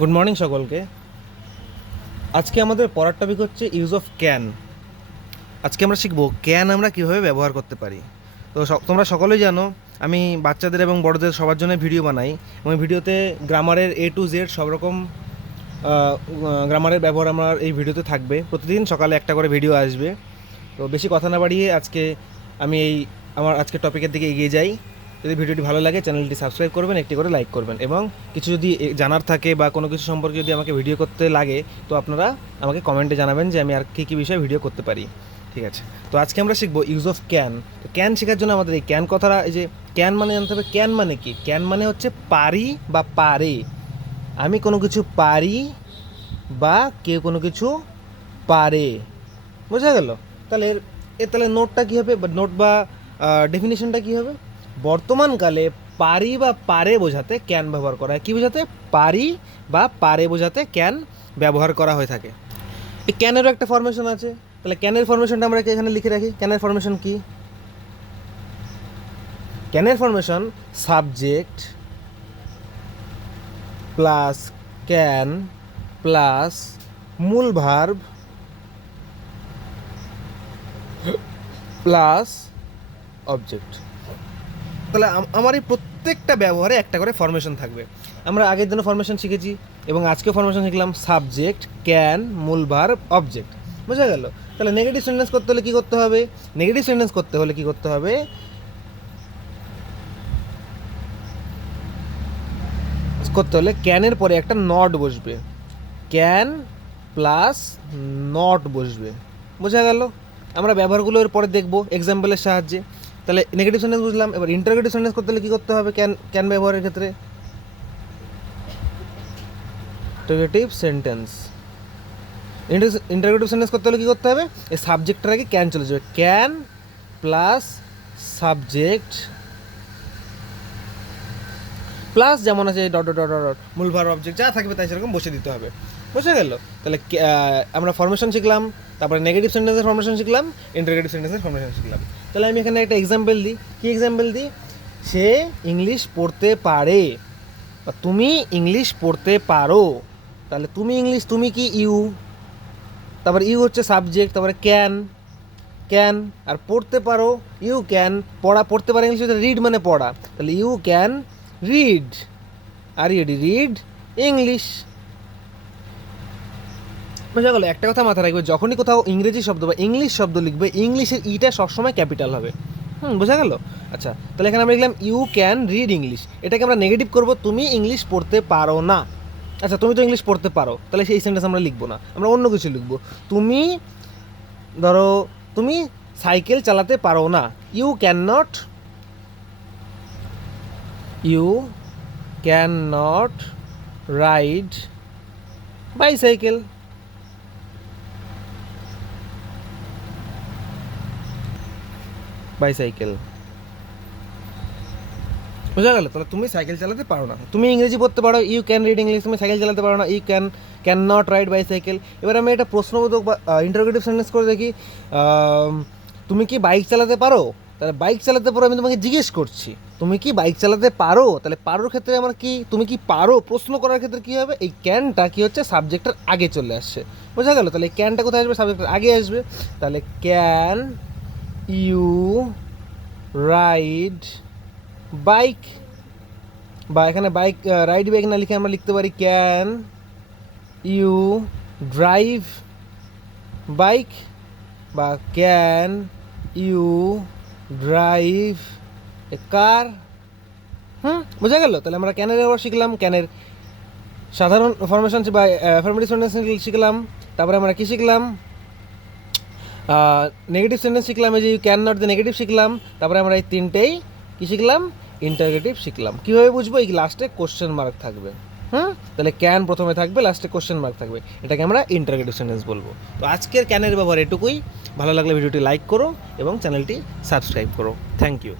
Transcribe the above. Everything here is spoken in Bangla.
গুড মর্নিং সকলকে। আজকে আমাদের পড়ার টপিক হচ্ছে ইউজ অফ ক্যান। আজকে আমরা শিখবো ক্যান আমরা কীভাবে ব্যবহার করতে পারি। তো তোমরা সকলেই জানো আমি বাচ্চাদের এবং বড়দের সবার জন্য ভিডিও বানাই এবং ভিডিওতে গ্রামারের A to Z সব রকম গ্রামারের ব্যবহার আমার এই ভিডিওতে থাকবে। প্রতিদিন সকালে একটা করে ভিডিও আসবে। তো বেশি কথা না বাড়িয়ে আজকে আমি আমার আজকের টপিকের দিকে এগিয়ে যাই। যদি ভিডিওটি ভালো লাগে চ্যানেলটি সাবস্ক্রাইব করবেন, একটি করে লাইক করবেন এবং কিছু যদি জানার থাকে বা কোনো কিছু সম্পর্কে যদি আমাকে ভিডিও করতে লাগে তো আপনারা আমাকে কমেন্টে জানাবেন যে আমি আর কী কী বিষয়ে ভিডিও করতে পারি। ঠিক আছে, তো আজকে আমরা শিখবো ইউজ অফ ক্যান। তো ক্যান শেখার জন্য আমাদের এই ক্যান কথাটা, এই যে ক্যান মানে জানতে হবে। ক্যান মানে কি? ক্যান মানে হচ্ছে পারি বা পারে। আমি কোনো কিছু পারি বা কেউ কোনো কিছু পারে। বোঝা গেল? তাহলে তাহলে নোটটা কী হবে, বা নোট বা ডেফিনেশনটা কী হবে? বর্তমানকালে পারি বা পারে বোঝাতে ক্যান ব্যবহার করা হয়। কী বোঝাতে? পারি বা পারে বোঝাতে ক্যান ব্যবহার করা হয়ে থাকে। এই ক্যানেরও একটা ফরমেশন আছে। তাহলে ক্যানের ফরমেশনটা আমরা এখানে লিখে রাখি। ক্যানের ফরমেশন কি? ক্যানের formation subject plus can plus মূল ভার্ব প্লাস অবজেক্ট। তাহলে আমার এই প্রত্যেকটা ব্যবহারে একটা করে ফরমেশন থাকবে। আমরা আগের দিনও ফরমেশন শিখেছি এবং আজকেও ফরমেশন শিখলাম। সাবজেক্ট, ক্যান, মূল ভার্ব, অবজেক্ট। বোঝা গেল? তাহলে নেগেটিভ সেন্টেন্স করতে হলে কী করতে হবে? নেগেটিভ সেন্টেন্স করতে হলে কী করতে হবে? ক্যানের পরে একটা নট বসবে। ক্যান প্লাস নট বসবে। বোঝা গেল? আমরা ব্যবহারগুলো এর পরে দেখবো এক্সাম্পলের সাহায্যে। তাহলে নেগেটিভ সেন্টেন্স বুঝলাম। এবার ইন্টারোগেটিভ সেন্টেন্স করতে হলে কী করতে হবে? ক্যান ব্যবহারের ক্ষেত্রে ইন্টারোগেটিভ সেন্টেন্স ইন্টারোগেটিভ সেন্টেন্স করতে হলে কী করতে হবে? এই সাবজেক্টের আগে ক্যান চলে যাবে। ক্যান প্লাস সাবজেক্ট প্লাস যেমন আছে ডট ডট ডট ডট মূল ভার্ব অবজেক্ট যা থাকবে তাই সেরকম বসে দিতে হবে। বোঝা গেল? তাহলে আমরা ফরমেশন শিখলাম, তারপরে নেগেটিভ সেন্টেন্সের ফরমেশন শিখলাম, ইন্টারোগেটিভ সেন্টেন্সের ফরমেশন শিখলাম। তাহলে আমি এখানে একটা এক্সাম্পল দিই। কী এক্সাম্পল দিই? সে ইংলিশ পড়তে পারে বা তুমি ইংলিশ পড়তে পারো। তাহলে তুমি ইংলিশ, তুমি কি? ইউ। তারপর ইউ হচ্ছে সাবজেক্ট, তারপরে ক্যান আর পড়তে পারো ইউ ক্যান। পড়তে পারে ইংলিশ হচ্ছে রিড, মানে পড়া। তাহলে ইউ ক্যান রিড। আর ইউ রিড ইংলিশ। বোঝা গেল? একটা কথা মাথায় রাখবে, যখনই কোথাও ইংরেজি শব্দ বা ইংলিশ শব্দ লিখবে ইংলিশের ইটা সবসময় ক্যাপিটাল হবে। বোঝা গেল? আচ্ছা, তাহলে এখানে আমরা লিখলাম ইউ ক্যান রিড ইংলিশ। এটাকে আমরা নেগেটিভ করব, তুমি ইংলিশ পড়তে পারো না। আচ্ছা, তুমি তো ইংলিশ পড়তে পারো, তাহলে সেই সেন্টেন্স আমরা লিখবো না, আমরা অন্য কিছু লিখবো। তুমি ধরো তুমি সাইকেল চালাতে পারো না। You can not ride bicycle. বোঝা গেল? তাহলে তুমি সাইকেল চালাতে পারো না। তুমি ইংরেজি পড়তে পারো, ইউ ক্যান রিড ইংলিশ। তুমি সাইকেল চালাতে পারো না, you can not ride bicycle. এবার আমি একটা প্রশ্নবোধক বা ইন্টারোগেটিভ সেন্টেন্স করে দেখি। তুমি কি বাইক চালাতে পারো? তাহলে বাইক চালাতে পারো, আমি তোমাকে জিজ্ঞেস করছি তুমি কি বাইক চালাতে পারো। তাহলে পারোর ক্ষেত্রে আমার কি, তুমি কি পারো প্রশ্ন করার ক্ষেত্রে কী হবে? এই ক্যানটা কী হচ্ছে? সাবজেক্টের আগে চলে আসছে। বোঝা গেল? তাহলে ক্যানটা কোথায় আসবে? সাবজেক্টের আগে আসবে। তাহলে ক্যান ইউ রাইড বাইক, বা এখানে বাইক রাইড বাইক না লিখে আমরা লিখতে পারি ক্যান ইউ ড্রাইভ বাইক, বা ক্যান ইউ ড্রাইভ এ কার। বোঝা গেল? তাহলে আমরা ক্যানের ব্যবহার শিখলাম, ক্যানের সাধারণ ফরমেশন বা অ্যাফার্মেটিভ সেন্টেন্স শিখলাম। তারপরে আমরা কী শিখলাম? নেগেটিভ সেন্টেন্স শিখলাম, এই যে you can not, the negative শিখলাম। তারপরে আমরা এই তিনটেই কী শিখলাম? ইন্টারোগেটিভ শিখলাম। কীভাবে বুঝবো? এই লাস্টে কোশ্চেন মার্ক থাকবে। তাহলে ক্যান প্রথমে থাকবে, লাস্টে কোশ্চেন মার্ক থাকবে, এটাকে আমরা ইন্টারোগেটিভ সেন্টেন্স বলবো। তো আজকের ক্যানের ব্যবহার এটুকুই। ভালো লাগলে ভিডিওটি লাইক করো এবং চ্যানেলটি সাবস্ক্রাইব করো। Thank you.